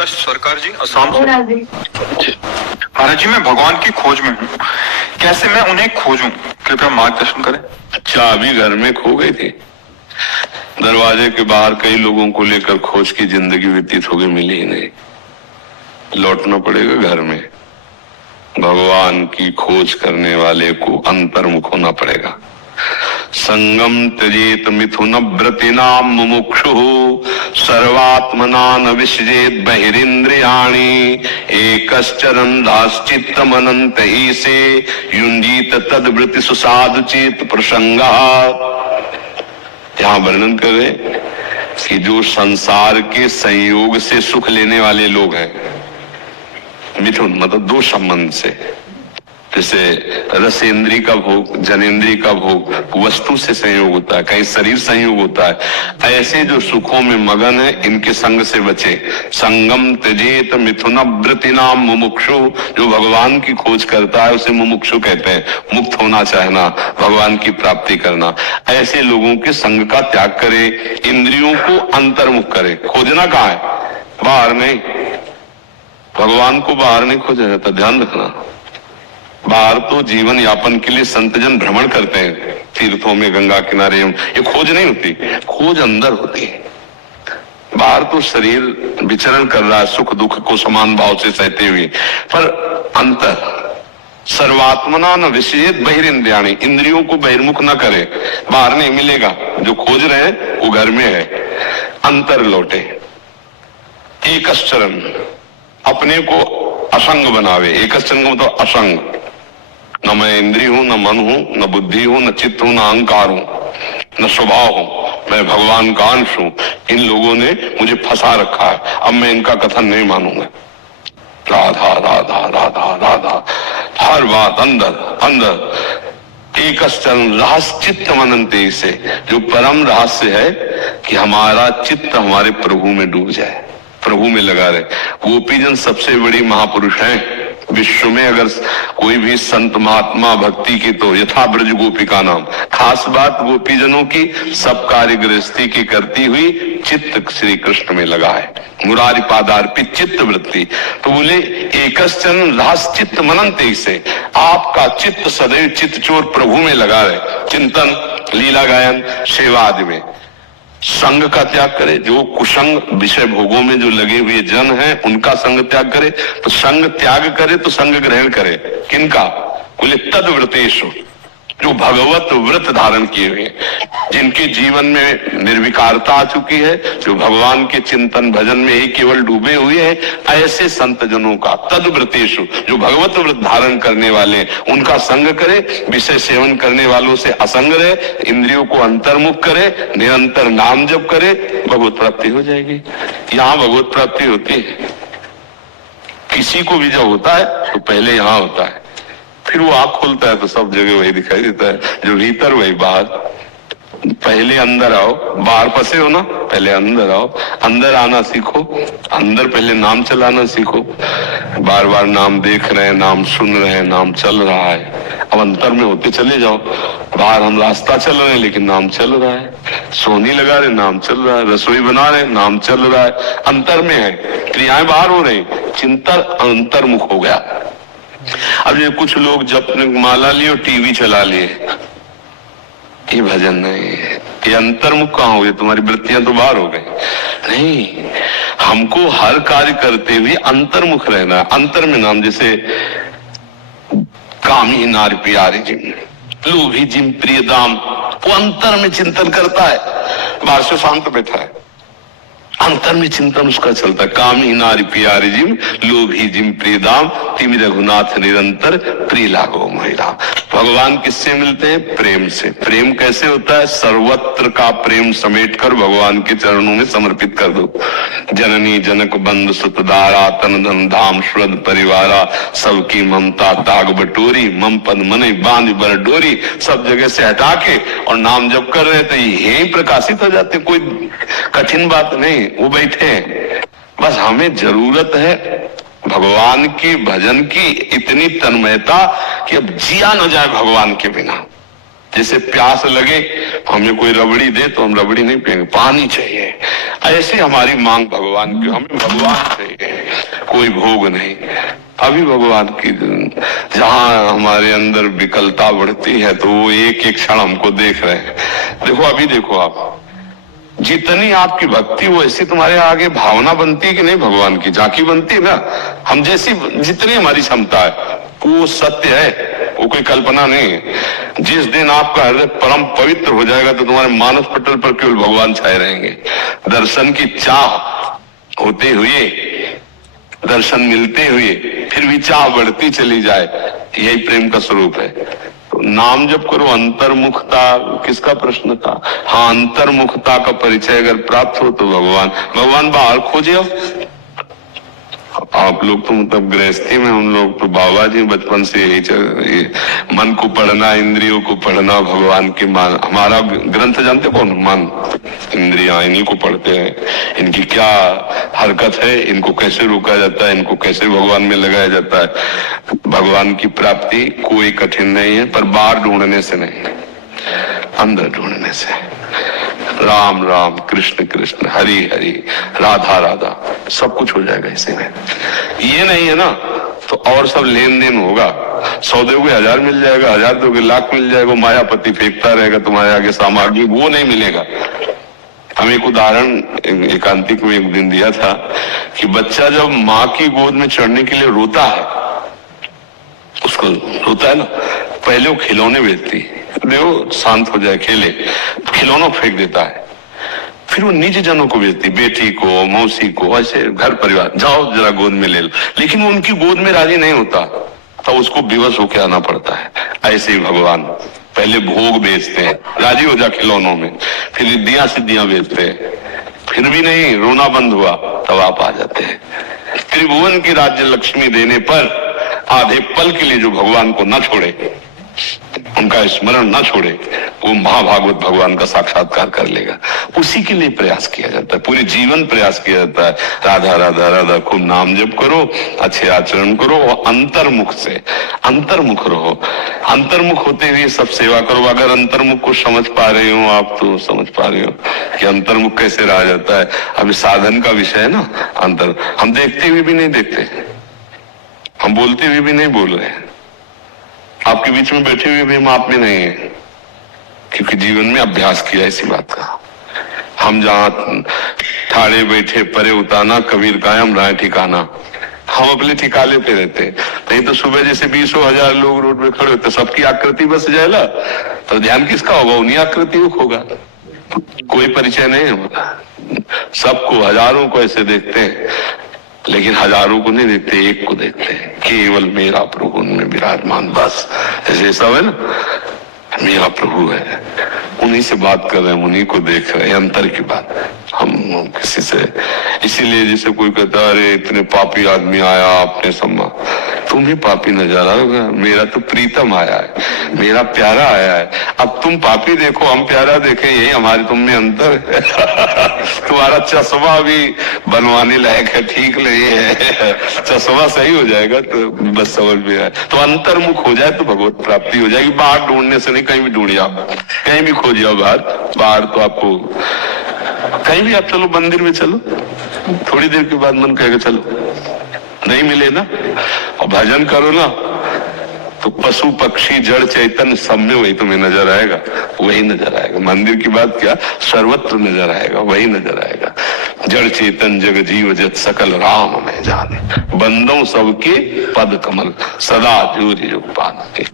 नमस्कार सरकार जी, असम से। महाराज जी, मैं भगवान की खोज में हूँ, कैसे मैं उन्हें खोजूं, कृपया मार्गदर्शन करें। अच्छा, अभी घर में खो गई थी? दरवाजे के बाहर कई लोगों को लेकर खोज की जिंदगी व्यतीत हो गई, मिली ही नहीं। लौटना पड़ेगा घर में। भगवान की खोज करने वाले को अंतर्मुख होना पड़ेगा। संगम त्यजेत मिथुन व्रतिनाम मुमुक्षु सर्वात्मना न विसृजेत बहिरिंद्रियाणि एकश्चरन् दाश्चित्तमनंत ही से युंजीत तद्वृत्ति सुसाधु चेत प्रसंगा। यहाँ वर्णन करे कि जो संसार के संयोग से सुख लेने वाले लोग हैं, मिथुन मतलब दो संबंध से, जैसे रसेंद्री का भोग, जनेंद्री का भोग, वस्तु से संयोग होता है, कहीं शरीर संयोग होता है, ऐसे जो सुखों में मगन है इनके संग से बचे। संगम त्यजेत मिथुन व्रतिनाम मुमुक्षु, जो भगवान की खोज करता है उसे मुमुक्षु कहते हैं, मुक्त होना चाहना, भगवान की प्राप्ति करना। ऐसे लोगों के संग का त्याग करे, इंद्रियों को अंतर्मुख करे। खोजना कहाँ है? बाहर नहीं। भगवान को बाहर नहीं खोजा जाता, ध्यान रखना। बाहर तो जीवन यापन के लिए संतजन भ्रमण करते हैं, तीर्थों में, गंगा किनारे, ये खोज नहीं होती, खोज अंदर होती है। बाहर तो शरीर विचरण कर रहा है सुख दुख को समान भाव से सहते हुए, पर अंतर सर्वात्मना न विषयेत बहिरिंद्रियाणि, इंद्रियों को बहिर्मुख न करे। बाहर नहीं मिलेगा, जो खोज रहे हैं वो घर में है। अंतर लौटे, एकश्चरण, अपने को असंग बनावे। एकश्चरण का मतलब असंग, न मैं इंद्रिय हूं, न मन हूं, न बुद्धि हूं, न चित्त हूं, न अहंकार हूं, न स्वभाव हूं, मैं भगवान का अंश हूं। इन लोगों ने मुझे फंसा रखा है, अब मैं इनका कथन नहीं मानूंगा। राधा राधा राधा राधा, हर बात अंदर अंदर। एकश्चरण रहस्य चित्त मनंते से, जो परम रहस्य है कि हमारा चित्त हमारे प्रभु में डूब जाए, प्रभु में लगा रहे। गोपीजन सबसे बड़ी महापुरुष हैं विश्व में। अगर कोई भी संत महात्मा भक्ति की तो यथा ब्रज गोपिका नाम। खास बात गोपीजनों की, सब कार्य गृहस्थी की करती हुई चित्त श्री कृष्ण में लगा है। मुरारी पादार्पित चित्त वृत्ति। तो बोले एकश्चरण रहस्य चित्त मनंते से, आपका चित्त सदैव चित्त चोर प्रभु में लगा रहे। चिंतन, लीला गायन, सेवा आदि में। संग का त्याग करे, जो कुसंग विषय भोगों में जो लगे हुए जन हैं उनका संग त्याग करे। तो संग त्याग करे तो संग ग्रहण करे। किनका? बोले तद्व्रतेषु, जो भगवत व्रत धारण किए हुए, जिनके जीवन में निर्विकारता आ चुकी है, जो भगवान के चिंतन भजन में ही केवल डूबे हुए हैं, ऐसे संत जनों का, तद्व्रतेषु, जो भगवत व्रत धारण करने वाले, उनका संग करे। विषय सेवन करने वालों से असंग रहे, इंद्रियों को अंतर्मुख करे, निरंतर नाम जप करे, भगवत प्राप्ति हो जाएगी। यहाँ भगवत प्राप्ति होती है। किसी को भी जब होता है तो पहले यहाँ होता है, फिर वो आंख खोलता है तो सब जगह वही दिखाई देता है, जो भीतर वही बाहर। पहले अंदर आओ, बाहर फंसे हो ना, पहले अंदर आओ, अंदर आना सीखो, अंदर पहले नाम चलाना सीखो। बार बार नाम देख रहे हैं, नाम सुन रहे हैं, नाम चल रहा है, अब अंतर में होते चले जाओ। बाहर हम रास्ता चल रहे हैं लेकिन नाम चल रहा है, सोनी लगा रहे नाम चल रहा है, रसोई बना रहे नाम चल रहा है, अंतर में है। क्रियाएं बाहर हो रही, चिंतन अंतर्मुख हो गया। अब ये कुछ लोग जब माला लिए और टीवी चला लिए, ये भजन नहीं है, ये अंतर्मुख कहाँ हो गए? तुम्हारी वृत्तियां तो बाहर हो गई। नहीं, हमको हर कार्य करते हुए अंतर्मुख रहना। अंतर में नाम, जैसे कामी नारी प्यारी जिम, लोभी जिम प्रिय दाम, वो अंतर में चिंतन करता है, बाहर से शांत बैठा है, अंतर में चिंतन उसका चलता है। कामी नारी प्यारी जिम, लोभी जिम प्रिय दाम, तिमि रघुनाथ निरंतर प्रिय लागो महिला। भगवान किससे मिलते हैं? प्रेम से। प्रेम कैसे होता है? सर्वत्र का प्रेम समेटकर भगवान के चरणों में समर्पित कर दो। जननी जनक बंधु सुत दारा, तन धन धाम श्रद्ध परिवारा, सबकी ममता ताग बटोरी, मम पद मने बांध बर डोरी। सब जगह से हटा के और नाम जप कर रहे थे, यही प्रकाशित हो जाते। कोई कठिन बात नहीं, वो बैठे हैं। बस हमें जरूरत है भगवान के भजन की इतनी तन्मयता कि अब जिया न जाए भगवान के बिना। जैसे प्यास लगे हमें कोई रबड़ी दे तो हम रबड़ी नहीं पिएंगे, पानी चाहिए। ऐसे हमारी मांग भगवान की, हमें भगवान चाहिए, कोई भोग नहीं। अभी भगवान की जहां हमारे अंदर विकलता बढ़ती है तो वो एक एक क्षण हमको देख रहे हैं। देखो अभी देखो आप, जितनी आपकी भक्ति वो ऐसी तुम्हारे आगे भावना बनती है कि नहीं, भगवान की झांकी बनती है ना। हम जैसी जितनी हमारी क्षमता है वो सत्य है, वो कोई कल्पना नहीं है। जिस दिन आपका हृदय परम पवित्र हो जाएगा तो तुम्हारे मानस पटल पर केवल भगवान छाए रहेंगे। दर्शन की चाह होते हुए, दर्शन मिलते हुए फिर भी चाह बढ़ती चली जाए, यही प्रेम का स्वरूप है। तो नाम जप करो। अंतर्मुखता किसका प्रश्न था? हाँ, अंतर्मुखता का परिचय अगर प्राप्त हो तो भगवान बाहर खोजे। आप लोग तो मतलब गृहस्थी में, हम लोग तो बाबा जी बचपन से यही मन को पढ़ना, इंद्रियों को पढ़ना, भगवान की मान। हमारा ग्रंथ जानते कौन? मन, इंद्रियां, इन्हीं को पढ़ते हैं। इनकी क्या हरकत है, इनको कैसे रोका जाता है, इनको कैसे भगवान में लगाया जाता है। भगवान की प्राप्ति कोई कठिन नहीं है, पर बाहर ढूंढने से नहीं, अंदर ढूंढने से। राम राम, कृष्ण कृष्ण, हरि हरि, राधा राधा, सब कुछ हो जाएगा इसी में। ये नहीं है ना तो और सब लेन देन होगा। 100 दोगे 1000 मिल जाएगा, 1000 दोगे लाख मिल जाएगा। मायापति फेंकता रहेगा तुम्हारे आगे सामग्री, वो नहीं मिलेगा। हम एक उदाहरण एकांतिक में एक दिन दिया था कि बच्चा जब माँ की गोद में चढ़ने के लिए रोता है, उसको रोता है ना, पहले वो खिलौने बेचती है, देखो शांत हो जाए, खेले, खिलौनों फेंक देता है। फिर वो निज जनों को बेचती, बेटी को, मौसी को, ऐसे घर परिवार, जाओ जरा गोद में ले लो। लेकिन वो उनकी गोद में राजी नहीं होता, तो उसको विवश होकर आना पड़ता है। ऐसे ही भगवान पहले भोग बेचते हैं, राजी हो जा खिलौनों में, फिर रिद्धियां सिद्धियां बेचते हैं, फिर भी नहीं, रोना बंद हुआ, तब आप आ जाते हैं। त्रिभुवन की राज्य लक्ष्मी देने पर आधे पल के लिए जो भगवान को न छोड़े, उनका स्मरण न छोड़े, वो महाभागवत भगवान का साक्षात्कार कर लेगा। उसी के लिए प्रयास किया जाता है, पूरे जीवन प्रयास किया जाता है। राधा राधा राधा, खूब नाम जप करो, अच्छे आचरण करो, और अंतर्मुख से अंतर्मुख रहो। अंतर्मुख होते हुए सब सेवा करो। अगर अंतर्मुख को समझ पा रहे हो आप, तो समझ पा रहे हो कि अंतर्मुख कैसे रहा जाता है। अभी साधन का विषय है ना, अंतर। हम देखते हुए भी नहीं देखते, हम बोलते हुए भी नहीं बोल रहे, आपके बीच में बैठे हुए भी हम आप में नहीं है, क्योंकि जीवन में अभ्यास किया इसी बात का। हम जहां ठाड़े बैठे परे उताना, कबीर कायम रहा ठिकाना। हम अपने ठिकाने पे रहते, नहीं तो सुबह जैसे 20,000 लोग रोड पे खड़े होते, सबकी आकृति बस जाएगा तो ध्यान किसका होगा? उन्हीं आकृति को होगा। कोई परिचय नहीं है, सबको, हजारों को ऐसे देखते हैं, लेकिन हजारों को नहीं देखते, एक को देखते हैं, केवल मेरा प्रभु उनमें विराजमान, बस। ऐसे सब है ना, मेरा प्रभु है, उन्हीं से बात कर रहे हैं, उन्हीं को देख रहे हैं, अंतर की बात। हम किसी से, इसीलिए जैसे कोई कहता है अरे इतने पापी आदमी आया आपने सम्मा, तुम ही पापी नजर आओगे, मेरा तो प्रीतम आया है, मेरा प्यारा आया है। अब तुम पापी देखो, हम प्यारा देखें, यही हमारे तुम में अंतर है। तुम्हारा चश्मा भी बनवाने लायक है, ठीक नहीं है, चश्मा सही हो जाएगा तो बस समझ में आए। तो अंतर्मुख हो जाए तो भगवत प्राप्ति हो जाएगी। बाहर ढूंढने से नहीं, कहीं भी ढूंढिए आप, कहीं भी खोजिए बाहर तो आपको, कहीं भी आप चलो, मंदिर में चलो, थोड़ी देर के बाद मन कहेगा चलो, नहीं मिले ना, और भजन करो ना, तो पशु पक्षी जड़ चैतन्य सब में वही तुम्हें नजर आएगा, वही नजर आएगा। मंदिर की बात क्या, सर्वत्र नजर आएगा, वही नजर आएगा। जड़ चेतन जग जीव जत सकल राम में जाने, बंदों सबके पद कमल सदा जोरी जो पान के।